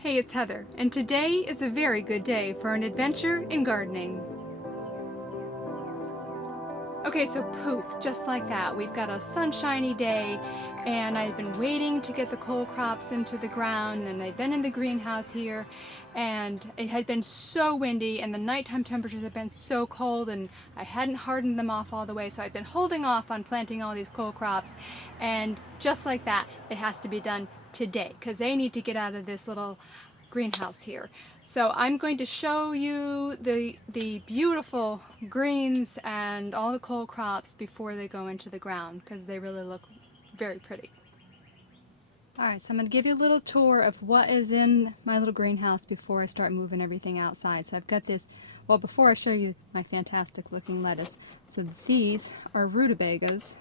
Hey, it's Heather, and today is a very good day for an adventure in gardening. Okay, so poof, just like that, we've got a sunshiny day, and I've been waiting to get the cole crops into the ground, and I've been in the greenhouse here, and it had been so windy, and the nighttime temperatures had been so cold, and I hadn't hardened them off all the way, so I've been holding off on planting all these cole crops, and just like that, it has to be done today, because they need to get out of this little greenhouse here. So I'm going to show you the beautiful greens and all the cole crops before they go into the ground because they really look very pretty. Alright, so I'm going to give you a little tour of what is in my little greenhouse before I start moving everything outside. So I've got this, well, before I show you my fantastic looking lettuce, so these are rutabagas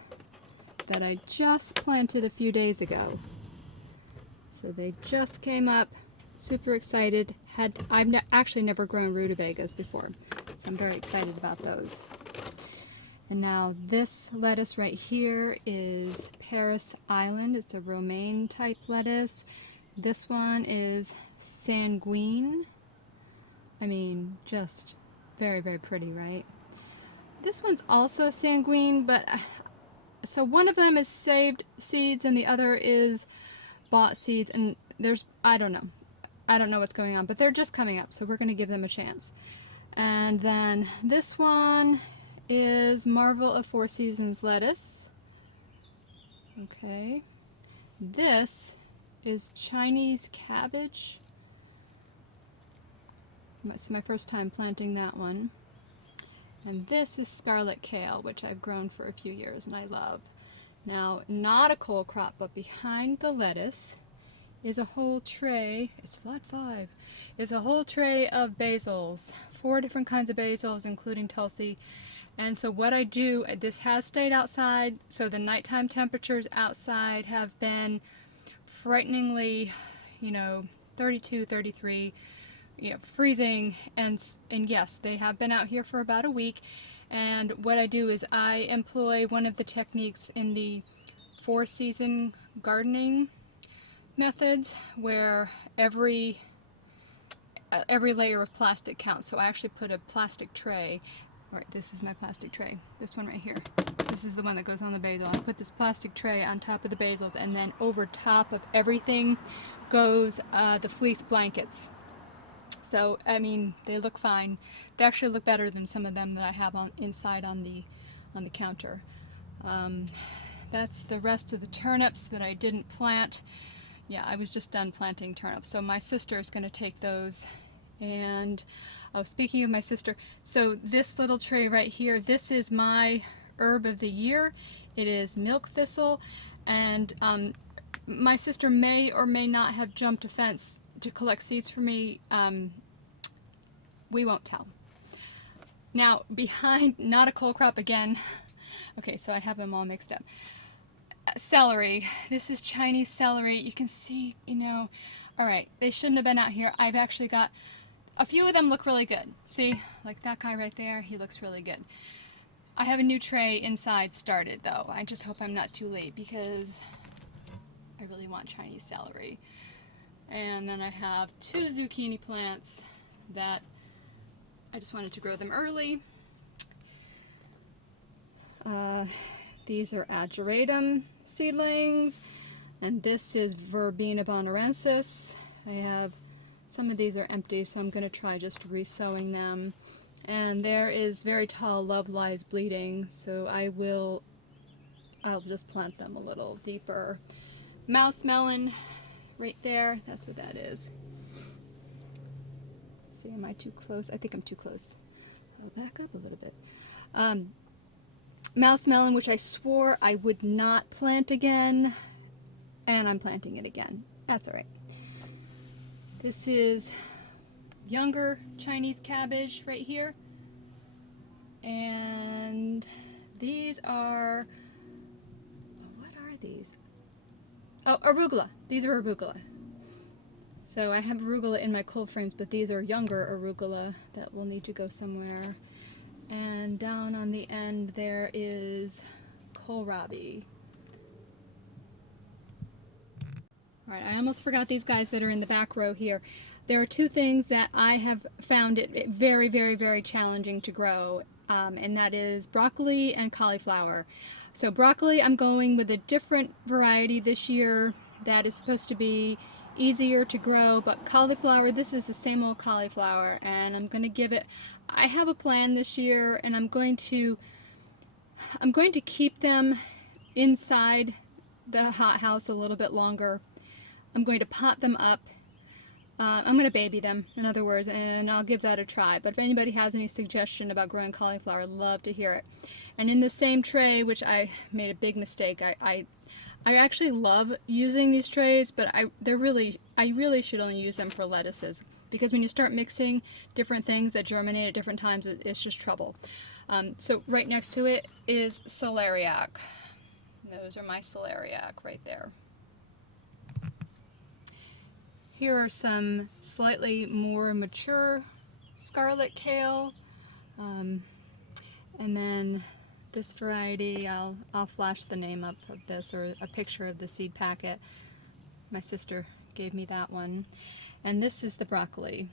that I just planted a few days ago. So they just came up, super excited. I've actually never grown rutabagas before, so I'm very excited about those. And now this lettuce right here is Paris Island. It's a romaine type lettuce. This one is sanguine. I mean, just very, very pretty, right? This one's also sanguine, but so one of them is saved seeds and the other is bought seeds, and I don't know what's going on, but they're just coming up, so we're going to give them a chance. And then this one is Marvel of Four Seasons lettuce. Okay. This is Chinese cabbage. It's my first time planting that one. And this is scarlet kale, which I've grown for a few years and I love. Now, not a cole crop, but behind the lettuce is a whole tray, it's flat 5, is a whole tray of basils, 4 different kinds of basils including Tulsi. And so what I do, this has stayed outside, so the nighttime temperatures outside have been frighteningly, 32, 33, freezing, and yes, they have been out here for about a week. And what I do is I employ one of the techniques in the 4-season gardening methods where every layer of plastic counts. So I actually put a plastic tray, right, this is my plastic tray, this one right here. This is the one that goes on the basil. I put this plastic tray on top of the basils, and then over top of everything goes the fleece blankets. So, I mean, they look fine. They actually look better than some of them that I have inside on the counter. That's the rest of the turnips that I didn't plant. Yeah, I was just done planting turnips, so my sister is going to take those. And oh, speaking of my sister, so this little tray right here, this is my herb of the year. It is milk thistle, and my sister may or may not have jumped a fence to collect seeds for me. We won't tell. Now, behind, not a cole crop again. Okay, so I have them all mixed up. Celery. This is Chinese celery. You can see, alright, they shouldn't have been out here. I've actually got a few of them look really good. See, like that guy right there, he looks really good. I have a new tray inside started though. I just hope I'm not too late because I really want Chinese celery. And then I have 2 zucchini plants that I just wanted to grow them early. These are ageratum seedlings, and this is Verbena bonarensis. I have some of these are empty, so I'm going to try just resowing them. And there is very tall Love Lies Bleeding, so I'll just plant them a little deeper. Mouse melon right there, that's what that is. Let's see, am I too close? I think I'm too close. I'll back up a little bit. Mouse melon, which I swore I would not plant again, and I'm planting it again. That's alright. This is younger Chinese cabbage right here. And these are, what are these? Oh, arugula. These are arugula. So I have arugula in my cold frames, but these are younger arugula that will need to go somewhere. And down on the end there is kohlrabi. All right, I almost forgot these guys that are in the back row here. There are two things that I have found it very, very, very challenging to grow, and that is broccoli and cauliflower. So broccoli, I'm going with a different variety this year that is supposed to be easier to grow, but cauliflower, this is the same old cauliflower, and I'm going to give it, I have a plan this year, and I'm going to keep them inside the hothouse a little bit longer. I'm going to pot them up. I'm going to baby them, in other words, and I'll give that a try. But if anybody has any suggestion about growing cauliflower, I'd love to hear it. And in the same tray, which I made a big mistake, I actually love using these trays, but I really should only use them for lettuces, because when you start mixing different things that germinate at different times, it's just trouble. So right next to it is celeriac. Those are my celeriac right there. Here are some slightly more mature scarlet kale, and then this variety, I'll flash the name up of this, or a picture of the seed packet. My sister gave me that one. And this is the broccoli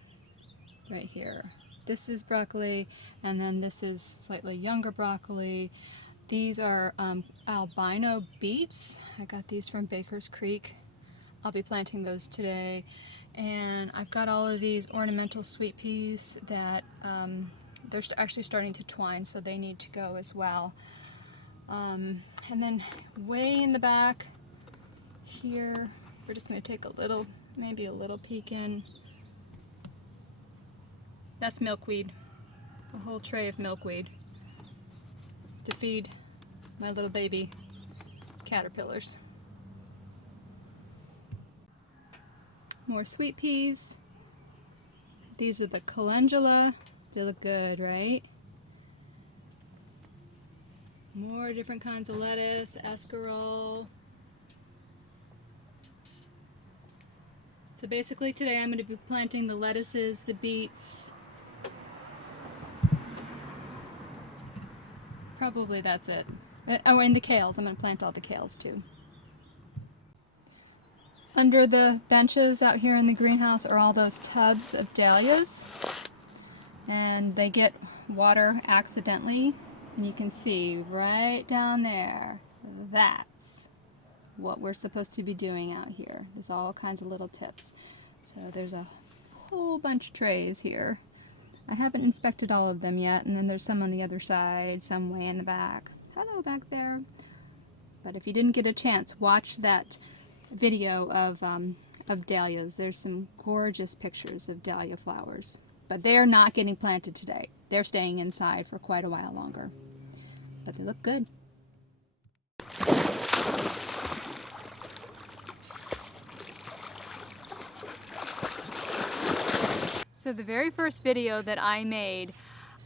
right here. This is broccoli, and then this is slightly younger broccoli. These are albino beets. I got these from Baker's Creek. I'll be planting those today. And I've got all of these ornamental sweet peas that they're actually starting to twine, so they need to go as well. And then way in the back here, we're just going to take maybe a little peek in. That's milkweed, a whole tray of milkweed to feed my little baby caterpillars. More sweet peas. These are the calendula. They look good, right? More different kinds of lettuce, escarole. So basically today I'm going to be planting the lettuces, the beets. Probably that's it. Oh, and the kales. I'm going to plant all the kales too. Under the benches out here in the greenhouse are all those tubs of dahlias, and they get water accidentally, and you can see right down there, that's what we're supposed to be doing out here. There's all kinds of little tips. So there's a whole bunch of trays here. I haven't inspected all of them yet, and then there's some on the other side, some way in the back. Hello back there. But if you didn't get a chance, watch that video of dahlias. There's some gorgeous pictures of dahlia flowers, but they're not getting planted today. They're staying inside for quite a while longer, but they look good. So the very first video that I made,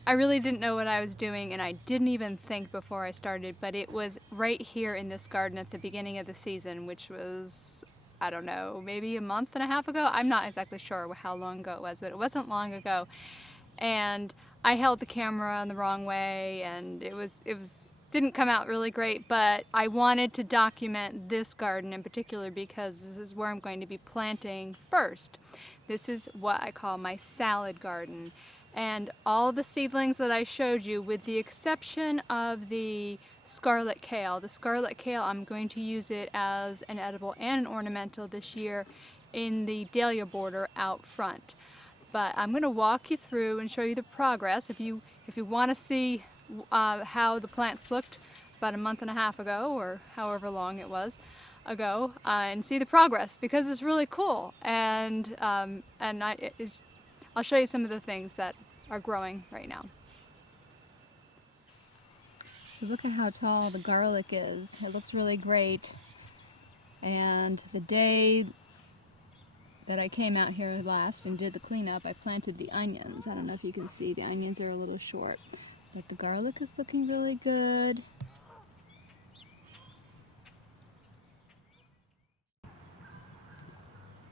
I really didn't know what I was doing, and I didn't even think before I started, but it was right here in this garden at the beginning of the season, which was, I don't know, maybe a month and a half ago. I'm not exactly sure how long ago it was, but it wasn't long ago. And I held the camera in the wrong way, and it didn't come out really great, but I wanted to document this garden in particular because this is where I'm going to be planting first. This is what I call my salad garden. And all the seedlings that I showed you, with the exception of the scarlet kale. The scarlet kale, I'm going to use it as an edible and an ornamental this year in the dahlia border out front. But I'm going to walk you through and show you the progress. If you want to see how the plants looked about a month and a half ago, or however long it was ago, and see the progress, because it's really cool. And I'll show you some of the things that are growing right now. So look at how tall the garlic is. It looks really great. And the day that I came out here last and did the cleanup, I planted the onions. I don't know if you can see, the onions are a little short, but the garlic is looking really good.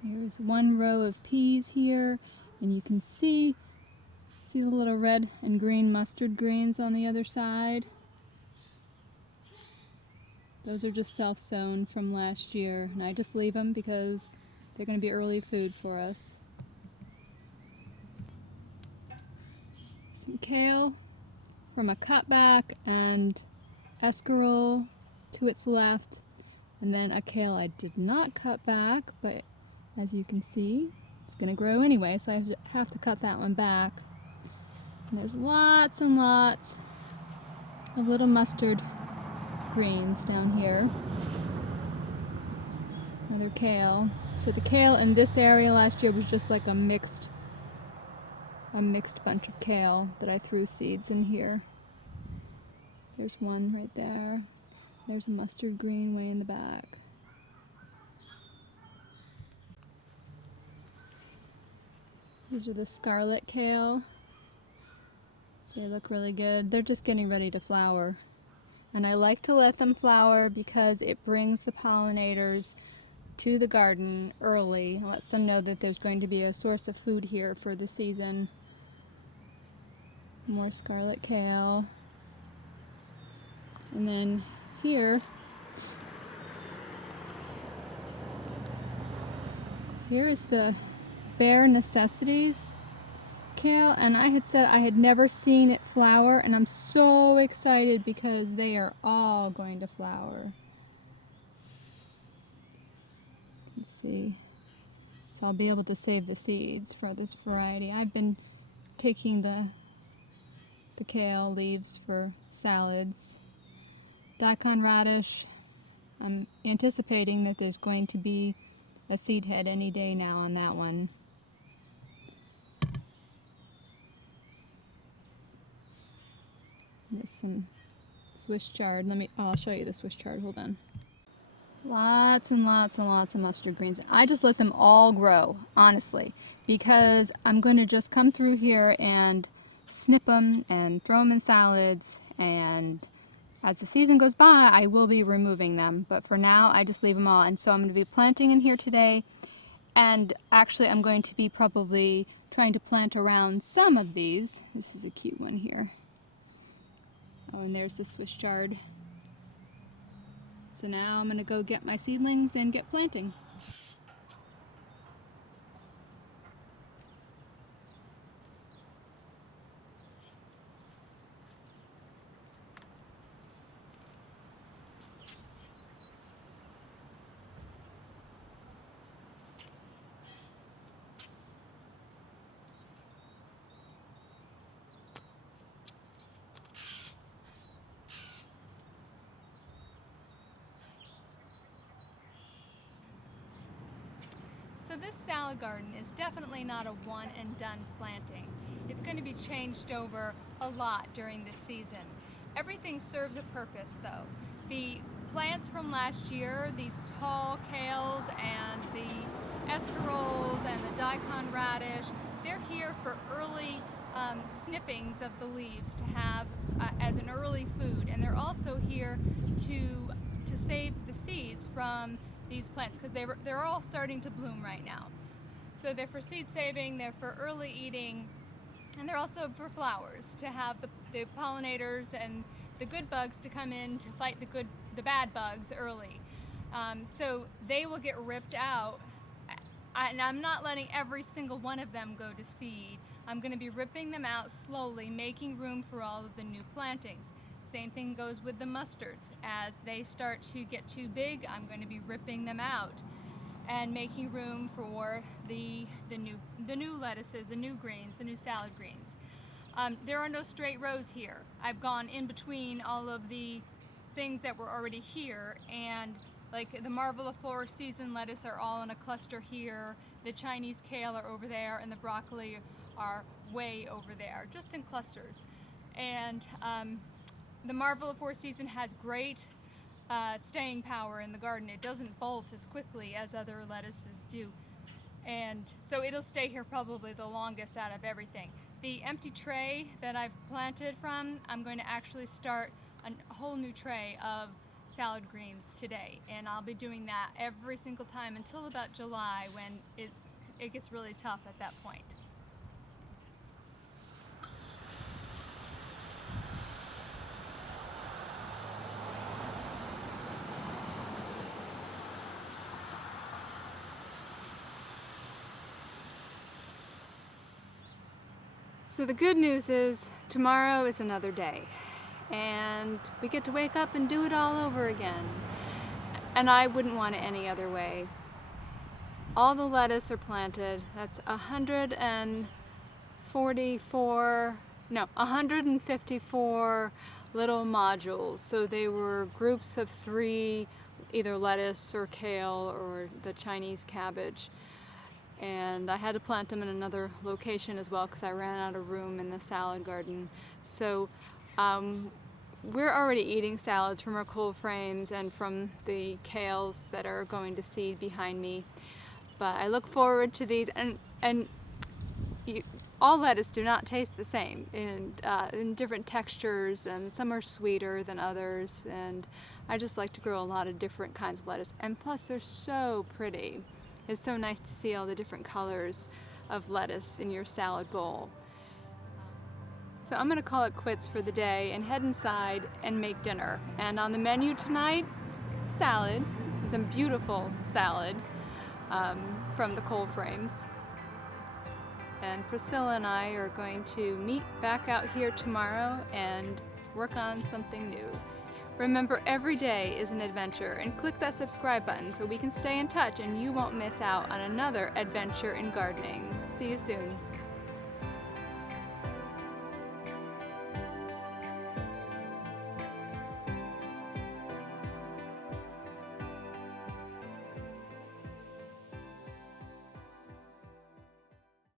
Here's one row of peas here, and you can see the little red and green mustard greens on the other side. Those are just self-sown from last year, and I just leave them because they're going to be early food for us. Some kale from a cutback and escarole to its left, and then a kale I did not cut back, but as you can see, it's going to grow anyway, so I have to cut that one back. And there's lots and lots of little mustard greens down here. Another kale. So the kale in this area last year was just like a mixed bunch of kale that I threw seeds in here. There's one right there. There's a mustard green way in the back. These are the scarlet kale. They look really good. They're just getting ready to flower. And I like to let them flower because it brings the pollinators to the garden early. It lets them know that there's going to be a source of food here for the season. More scarlet kale. And then here is the Bare Necessities kale, and I had said I had never seen it flower, and I'm so excited because they are all going to flower. Let's see. So I'll be able to save the seeds for this variety. I've been taking the kale leaves for salads. Daikon radish, I'm anticipating that there's going to be a seed head any day now on that one. There's some Swiss chard. I'll show you the Swiss chard. Hold on. Lots and lots and lots of mustard greens. I just let them all grow, honestly, because I'm going to just come through here and snip them and throw them in salads, and as the season goes by, I will be removing them, but for now, I just leave them all. And so I'm going to be planting in here today, and actually I'm going to be probably trying to plant around some of these. This is a cute one here. Oh, and there's the Swiss chard. So now I'm going to go get my seedlings and get planting. So this salad garden is definitely not a one and done planting. It's going to be changed over a lot during this season. Everything serves a purpose though. The plants from last year, these tall kales and the escaroles and the daikon radish, they're here for early snippings of the leaves to have as an early food, and they're also here to save the seeds from these plants because they're all starting to bloom right now. So they're for seed saving, they're for early eating, and they're also for flowers to have the pollinators and the good bugs to come in to fight the bad bugs early. So they will get ripped out, and I'm not letting every single one of them go to seed. I'm going to be ripping them out slowly, making room for all of the new plantings. Same thing goes with the mustards. As they start to get too big, I'm going to be ripping them out and making room for the new lettuces, the new greens, the new salad greens. There are no straight rows here. I've gone in between all of the things that were already here, and like the Marvel of Four season lettuce are all in a cluster here, the Chinese kale are over there, and the broccoli are way over there, just in clusters. And the Marvel of Four season has great staying power in the garden. It doesn't bolt as quickly as other lettuces do. And so it'll stay here probably the longest out of everything. The empty tray that I've planted from, I'm going to actually start a whole new tray of salad greens today. And I'll be doing that every single time until about July, when it gets really tough at that point. So the good news is tomorrow is another day and we get to wake up and do it all over again. And I wouldn't want it any other way. All the lettuce are planted. That's 154 little modules. So they were groups of 3, either lettuce or kale or the Chinese cabbage. And I had to plant them in another location as well because I ran out of room in the salad garden. So we're already eating salads from our cold frames and from the kales that are going to seed behind me. But I look forward to these, and all lettuce do not taste the same in different textures, and some are sweeter than others, and I just like to grow a lot of different kinds of lettuce, and plus they're so pretty. It's so nice to see all the different colors of lettuce in your salad bowl. So I'm going to call it quits for the day and head inside and make dinner. And on the menu tonight, salad, some beautiful salad from the cold frames. And Priscilla and I are going to meet back out here tomorrow and work on something new. Remember, every day is an adventure, and click that subscribe button so we can stay in touch and you won't miss out on another adventure in gardening. See you soon.